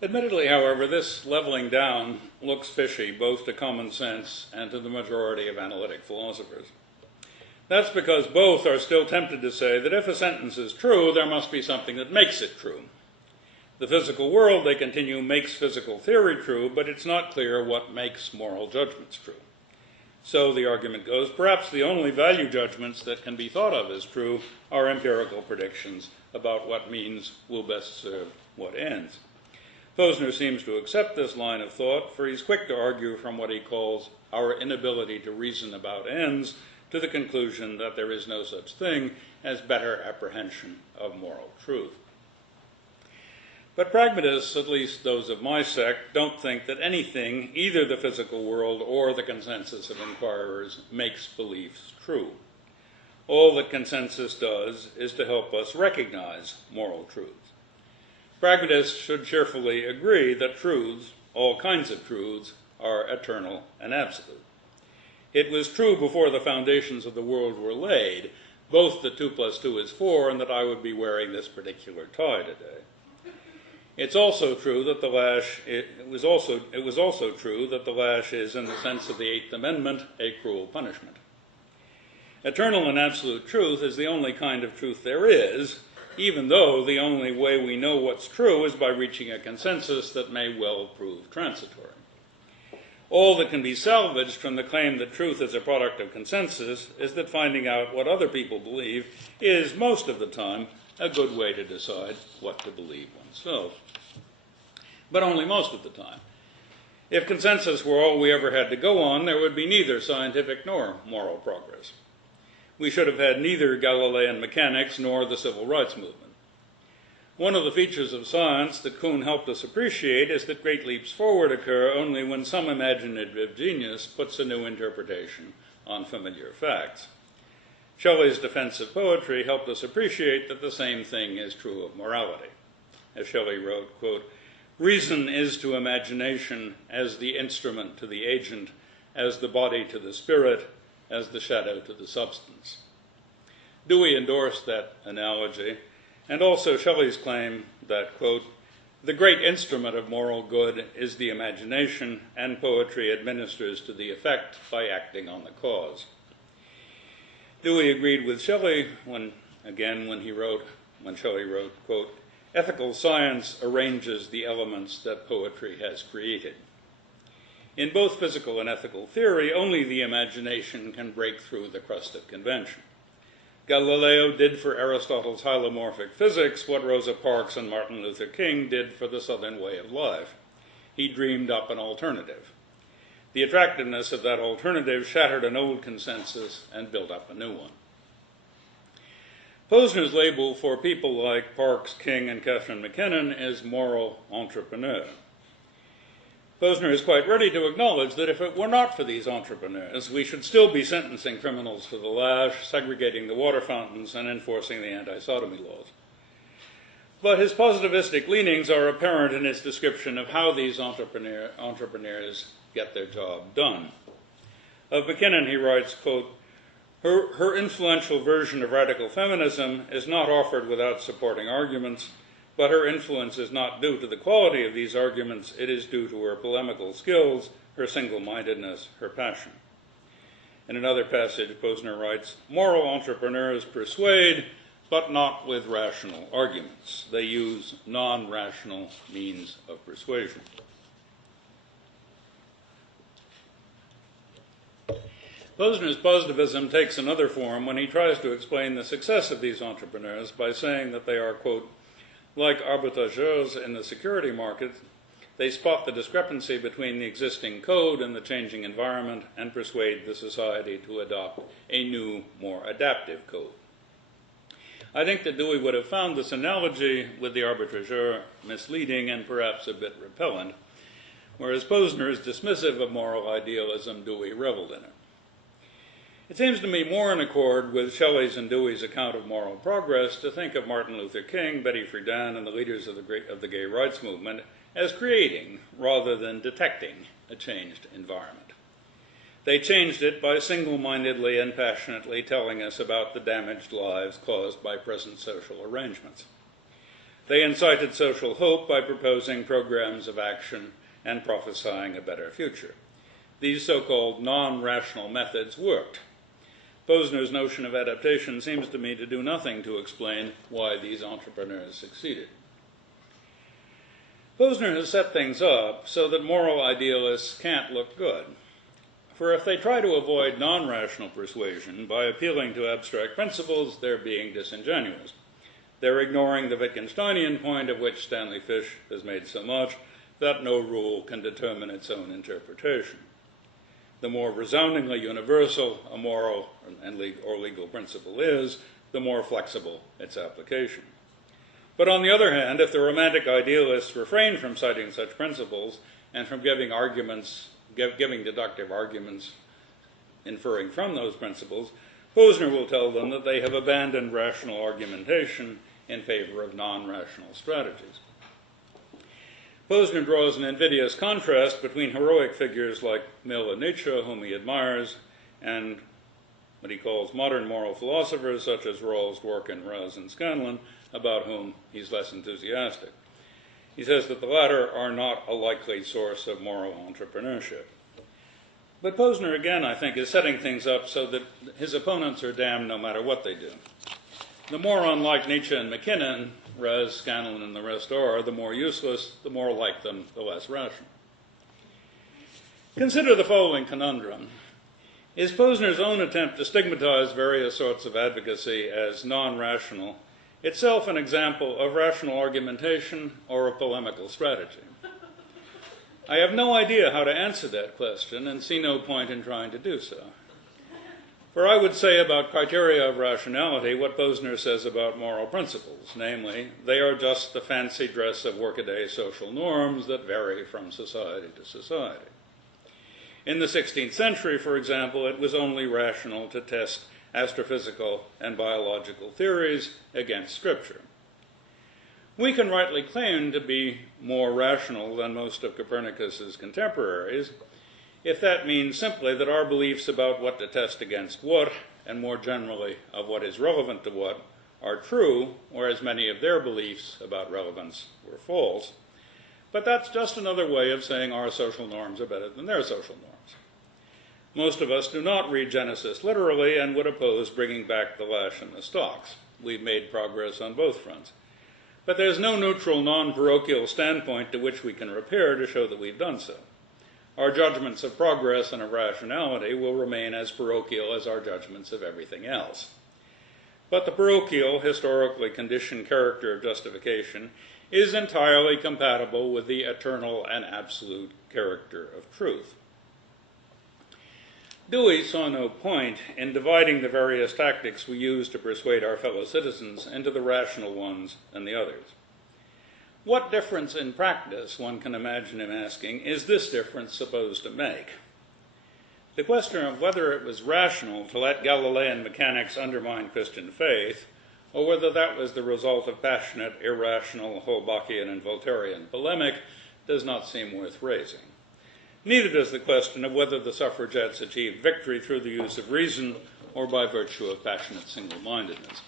Admittedly, however, this leveling down looks fishy both to common sense and to the majority of analytic philosophers. That's because both are still tempted to say that if a sentence is true, there must be something that makes it true. The physical world, they continue, makes physical theory true, but it's not clear what makes moral judgments true. So the argument goes, perhaps the only value judgments that can be thought of as true are empirical predictions about what means will best serve what ends. Posner seems to accept this line of thought, for he's quick to argue from what he calls our inability to reason about ends to the conclusion that there is no such thing as better apprehension of moral truth. But pragmatists, at least those of my sect, don't think that anything, either the physical world or the consensus of inquirers, makes beliefs true. All that consensus does is to help us recognize moral truths. Pragmatists should cheerfully agree that truths, all kinds of truths, are eternal and absolute. It was true before the foundations of the world were laid, both that 2 + 2 is 4 and that I would be wearing this particular tie today. It's also true that the lash, it was also true that the lash is, in the sense of the Eighth Amendment, a cruel punishment. Eternal and absolute truth is the only kind of truth there is, even though the only way we know what's true is by reaching a consensus that may well prove transitory. All that can be salvaged from the claim that truth is a product of consensus is that finding out what other people believe is, most of the time, a good way to decide what to believe oneself. But only most of the time. If consensus were all we ever had to go on, there would be neither scientific nor moral progress. We should have had neither Galilean mechanics nor the civil rights movement. One of the features of science that Kuhn helped us appreciate is that great leaps forward occur only when some imaginative genius puts a new interpretation on familiar facts. Shelley's defense of poetry helped us appreciate that the same thing is true of morality. As Shelley wrote, quote, "Reason is to imagination as the instrument to the agent, as the body to the spirit, as the shadow to the substance." Dewey endorsed that analogy, and also Shelley's claim that, quote, "The great instrument of moral good is the imagination, and poetry administers to the effect by acting on the cause." Dewey agreed with Shelley when Shelley wrote, quote, "Ethical science arranges the elements that poetry has created." In both physical and ethical theory, only the imagination can break through the crust of convention. Galileo did for Aristotle's hylomorphic physics what Rosa Parks and Martin Luther King did for the Southern way of life. He dreamed up an alternative. The attractiveness of that alternative shattered an old consensus and built up a new one. Posner's label for people like Parks, King, and Catherine McKinnon is moral entrepreneur. Posner is quite ready to acknowledge that if it were not for these entrepreneurs, we should still be sentencing criminals to the lash, segregating the water fountains, and enforcing the anti-sodomy laws. But his positivistic leanings are apparent in his description of how these entrepreneurs get their job done. Of McKinnon, he writes, quote, her influential version of radical feminism is not offered without supporting arguments, but her influence is not due to the quality of these arguments, it is due to her polemical skills, her single-mindedness, her passion. In another passage, Posner writes, moral entrepreneurs persuade, but not with rational arguments. They use non-rational means of persuasion. Posner's positivism takes another form when he tries to explain the success of these entrepreneurs by saying that they are, quote, like arbitrageurs in the security market, they spot the discrepancy between the existing code and the changing environment and persuade the society to adopt a new, more adaptive code. I think that Dewey would have found this analogy with the arbitrageur misleading and perhaps a bit repellent, whereas Posner is dismissive of moral idealism, Dewey reveled in it. It seems to me more in accord with Shelley's and Dewey's account of moral progress to think of Martin Luther King, Betty Friedan, and the leaders of the gay rights movement as creating, rather than detecting, a changed environment. They changed it by single-mindedly and passionately telling us about the damaged lives caused by present social arrangements. They incited social hope by proposing programs of action and prophesying a better future. These so-called non-rational methods worked. Posner's notion of adaptation seems to me to do nothing to explain why these entrepreneurs succeeded. Posner has set things up so that moral idealists can't look good. For if they try to avoid non-rational persuasion by appealing to abstract principles, they're being disingenuous. They're ignoring the Wittgensteinian point of which Stanley Fish has made so much, that no rule can determine its own interpretation. The more resoundingly universal a moral or legal principle is, the more flexible its application. But on the other hand, if the romantic idealists refrain from citing such principles and from giving deductive arguments inferring from those principles, Posner will tell them that they have abandoned rational argumentation in favor of non-rational strategies. Posner draws an invidious contrast between heroic figures like Mill and Nietzsche, whom he admires, and what he calls modern moral philosophers such as Rawls, Dworkin, Raz, and Scanlon, about whom he's less enthusiastic. He says that the latter are not a likely source of moral entrepreneurship. But Posner, again, I think, is setting things up so that his opponents are damned no matter what they do. The more unlike Nietzsche and McKinnon, Raz, Scanlon, and the rest are, the more useless, the more like them, the less rational. Consider the following conundrum. Is Posner's own attempt to stigmatize various sorts of advocacy as non-rational itself an example of rational argumentation or a polemical strategy? I have no idea how to answer that question and see no point in trying to do so. For I would say about criteria of rationality what Posner says about moral principles, namely, they are just the fancy dress of workaday social norms that vary from society to society. In the 16th century, for example, it was only rational to test astrophysical and biological theories against Scripture. We can rightly claim to be more rational than most of Copernicus's contemporaries, if that means simply that our beliefs about what to test against what, and more generally of what is relevant to what, are true, whereas many of their beliefs about relevance were false. But that's just another way of saying our social norms are better than their social norms. Most of us do not read Genesis literally and would oppose bringing back the lash and the stocks. We've made progress on both fronts. But there's no neutral, non-parochial standpoint to which we can repair to show that we've done so. Our judgments of progress and of rationality will remain as parochial as our judgments of everything else. But the parochial, historically conditioned character of justification is entirely compatible with the eternal and absolute character of truth. Dewey saw no point in dividing the various tactics we use to persuade our fellow citizens into the rational ones and the others. What difference in practice, one can imagine him asking, is this difference supposed to make? The question of whether it was rational to let Galilean mechanics undermine Christian faith, or whether that was the result of passionate, irrational, Holbachian and Voltairean polemic, does not seem worth raising. Neither does the question of whether the suffragettes achieved victory through the use of reason or by virtue of passionate single-mindedness.